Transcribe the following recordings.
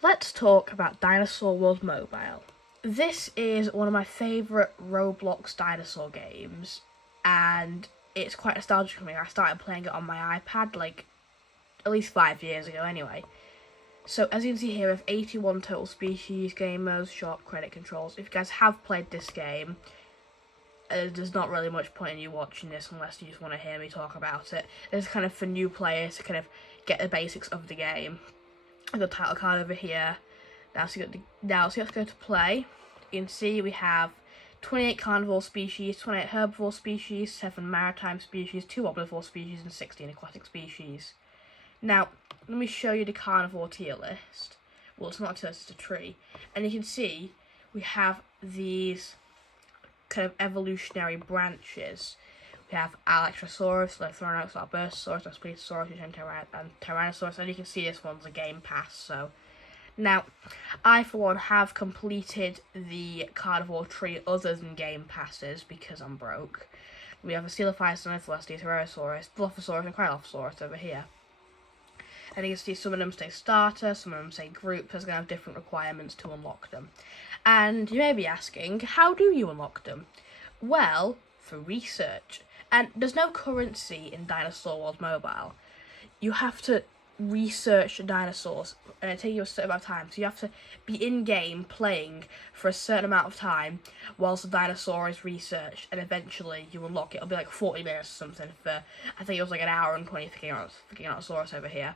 Let's talk about Dinosaur World Mobile. This is one of my favourite Roblox dinosaur games, and it's quite nostalgic for me. I started playing it on my iPad like at least 5 years ago anyway. So as you can see here, we have 81 total species, game modes, shop, credit controls. If you guys have played this game, there's not really much point in you watching this unless you just want to hear me talk about it. This is kind of for new players to kind of get the basics of the game. I've got the title card over here. So let's go to play. You can see we have 28 carnivore species, 28 herbivore species, 7 maritime species, 2 omnivore species, and 16 aquatic species. Now, let me show you the carnivore tier list. Well, it's not a tier list, it's a tree. And you can see we have these kind of evolutionary branches. We have Alextrosaurus, Lithoranox, Albertosaurus, Spinosaurus, and Tyrannosaurus, and you can see this one's a game pass. So now, I for one have completed the carnivore tree other than game passes because I'm broke. We have a Coelophysaurus, Stegosaurus, Dilophosaurus, and Cryolophosaurus over here. And you can see some of them say starter, some of them say group, so it's going to have different requirements to unlock them. And you may be asking, how do you unlock them? Well, through research. And there's no currency in Dinosaur World Mobile. You have to research dinosaurs, and it takes you a certain amount of time. So you have to be in-game playing for a certain amount of time whilst the dinosaur is researched, and eventually you unlock it. It'll be like 40 minutes or something for, I think it was like an hour and 20 for Giganotosaurus over here.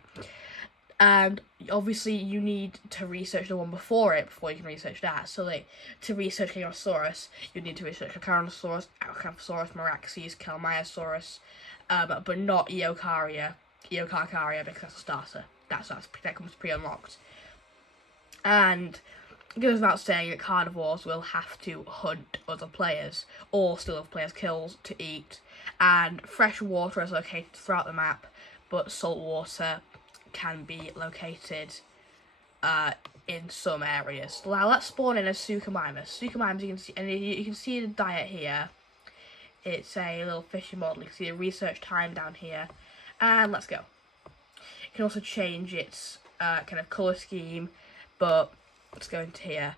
And obviously you need to research the one before it before you can research that. So like, to research Giganotosaurus, you need to research Carnosaurus, Acanthosaurus, Meraxes, Kelmiosaurus, but not Eocarcharia because that's a starter. That comes pre-unlocked. And it goes without saying that carnivores will have to hunt other players or steal other players' kills to eat. And fresh water is located throughout the map, but salt water can be located in some areas. Now let's spawn in a Suchomimus. Suchomimus, you can see, and you can see the diet here. It's a little fishing model. You can see the research time down here. And let's go. You can also change its kind of colour scheme, but let's go into here.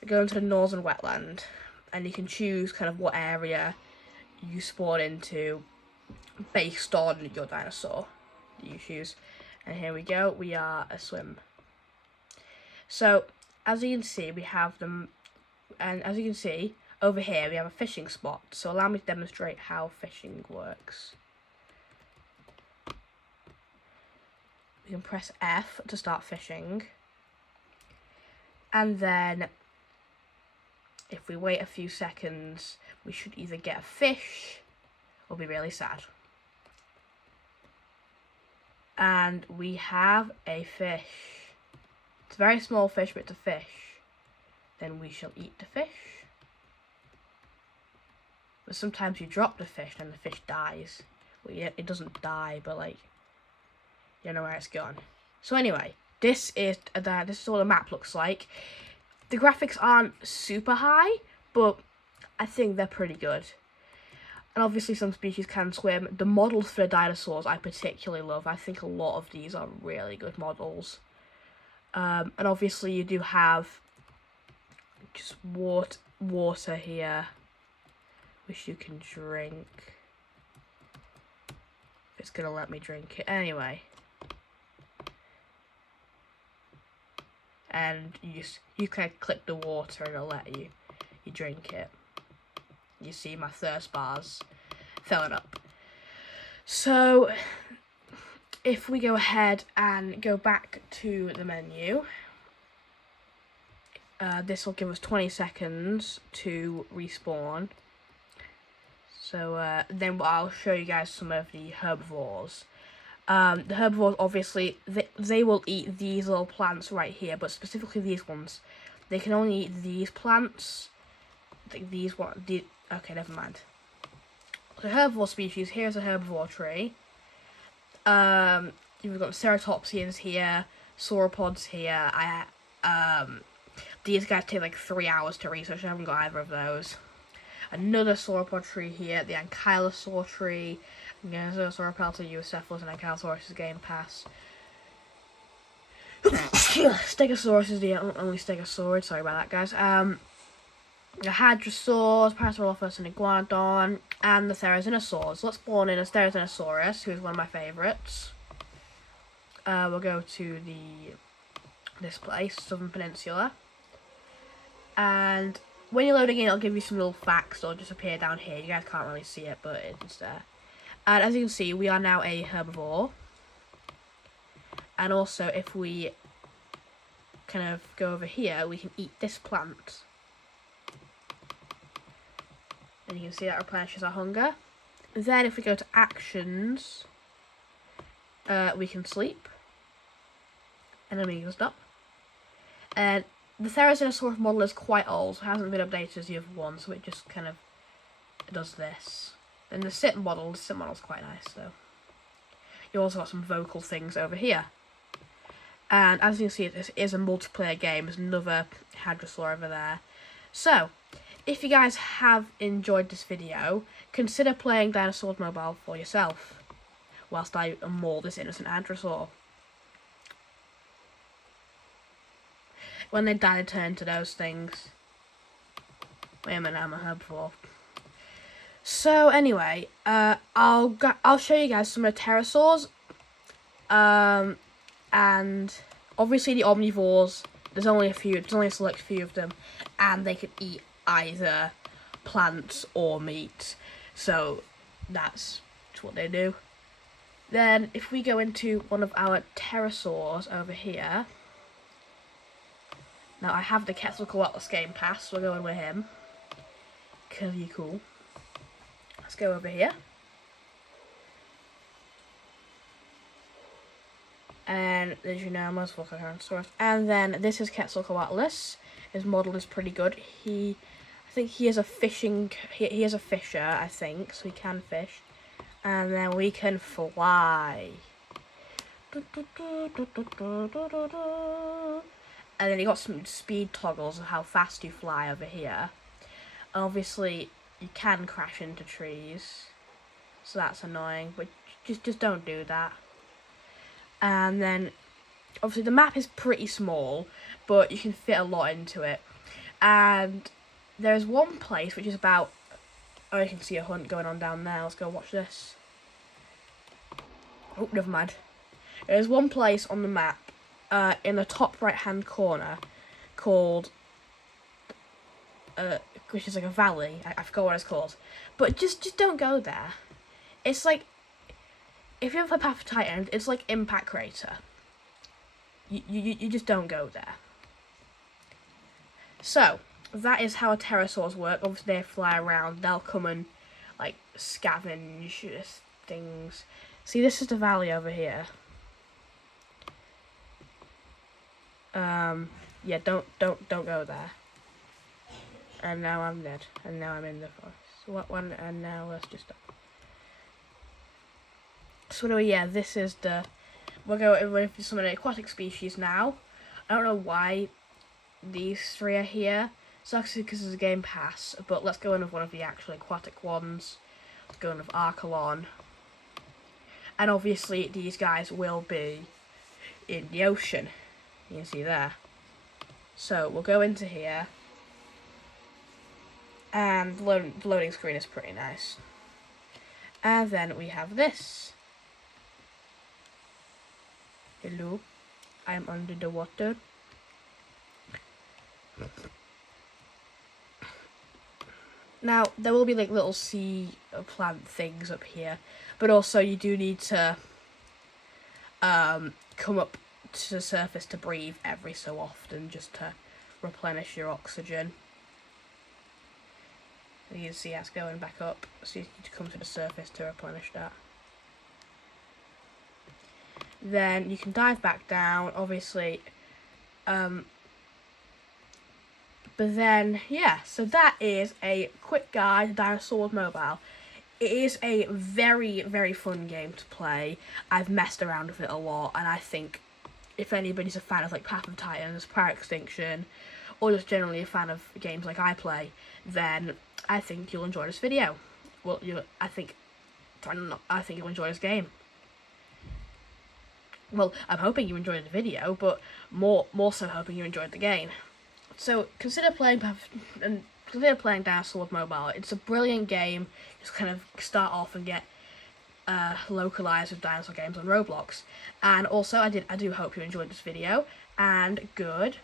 We go into the northern wetland, and you can choose kind of what area you spawn into based on your dinosaur that you choose. And here we go, we are a swim. So, as you can see, we have them, and as you can see, over here we have a fishing spot. So allow me to demonstrate how fishing works. We can press F to start fishing. And then, if we wait a few seconds, we should either get a fish or be really sad. And we have a fish. It's a very small fish, but it's a fish. Then we shall eat the fish. But sometimes you drop the fish and the fish dies. Well, yeah, it doesn't die, but like, you don't know where it's gone. So anyway, this is what the map looks like. The graphics aren't super high, but I think they're pretty good. And obviously some species can swim. The models for the dinosaurs I particularly love. I think a lot of these are really good models. And obviously you do have just water here, which you can drink. If it's going to let me drink it. Anyway. And you can click the water and it'll let you drink it. You see my thirst bars filling up. So, if we go ahead and go back to the menu, this will give us 20 seconds to respawn. So, then I'll show you guys some of the herbivores. The herbivores, obviously, they will eat these little plants right here, but specifically these ones. They can only eat these plants. I think these ones. Okay, never mind. So herbivore species, here's a herbivore tree. You've got ceratopsians here, sauropods here. These guys take like 3 hours to research. I haven't got either of those. Another sauropod tree here, the ankylosaur tree. Sauropelta, Eucephalus, and Ankylosaurus game pass. Stegosaurus is the only Stegosaurid. Sorry about that, guys. The Hadrosaurs, Parasaurolophus, and Iguanodon, and the Therizinosaurs. Let's spawn in a Therizinosaurus, who is one of my favourites. We'll go to this place, Southern Peninsula. And when you're loading in, it'll give you some little facts that'll just appear down here. You guys can't really see it, but it's there. And as you can see, we are now a herbivore. And also, if we kind of go over here, we can eat this plant. And you can see that replenishes our hunger. Then if we go to actions, we can sleep. And then we can stop. And the Therizinosaurus model is quite old, so it hasn't been updated as the other one, so it just kind of does this. Then the sit model's quite nice though. You also got some vocal things over here. And as you can see, this is a multiplayer game. There's another Hadrosaur over there. So, if you guys have enjoyed this video, consider playing Dinosaur Mobile for yourself, whilst I maul this innocent Hadrosaur. When they die, they turn to those things. Wait a minute, I'm a herbivore. So anyway, I'll show you guys some of the pterosaurs. And obviously the omnivores, there's only a select few of them, and they can eat either plants or meat. So that's what they do. Then if we go into one of our pterosaurs over here. Now I have the Quetzalcoatlus Game Pass, so we're going with him. Cool. Let's go over here. And there's Eunormus, Volcanosaurus. And then this is Quetzalcoatlus. His model is pretty good. I think he is a fishing. He is a fisher, I think, so he can fish. And then we can fly. And then you got some speed toggles of how fast you fly over here. And obviously, you can crash into trees, so that's annoying. But just don't do that. And then, obviously, the map is pretty small, but you can fit a lot into it. And there's one place which is about. Oh, you can see a hunt going on down there. Let's go watch this. Oh, never mind. There's one place on the map. In the top right hand corner called which is like a valley. I forgot what it's called, but just don't go there. It's like, if you ever play Path of Titan, it's like Impact Crater. You just don't go there. So that is how pterosaurs work. Obviously they fly around, they'll come and like scavenge things. See, this is the valley over here. Yeah, don't go there. And now I'm dead. And now I'm in the forest. So what one? And now let's just stop. So anyway, yeah, this is the. We'll go with some of the aquatic species now. I don't know why these three are here. It's actually because it's a Game Pass. But let's go in with one of the actual aquatic ones. Let's go in with Archelon. And obviously these guys will be in the ocean. You can see there. So we'll go into here. And the loading screen is pretty nice. And then we have this. Hello, I'm under the water. Now, there will be like little sea plant things up here. But also you do need to come up to the surface to breathe every so often, just to replenish your oxygen. You can see that's going back up, so you need to come to the surface to replenish that. Then you can dive back down, obviously. But then, yeah, so that is a quick guide to Dinosaur Mobile. It is a very, very fun game to play. I've messed around with it a lot, and I think if anybody's a fan of like Path of Titans, Prior Extinction, or just generally a fan of games like I play, then I think you'll enjoy this video. Well, I think you'll enjoy this game. Well, I'm hoping you enjoyed the video, but more so hoping you enjoyed the game. So consider playing Dinosaur World Mobile. It's a brilliant game. Just kind of start off and get localized with dinosaur games on Roblox. And also, I do hope you enjoyed this video. And good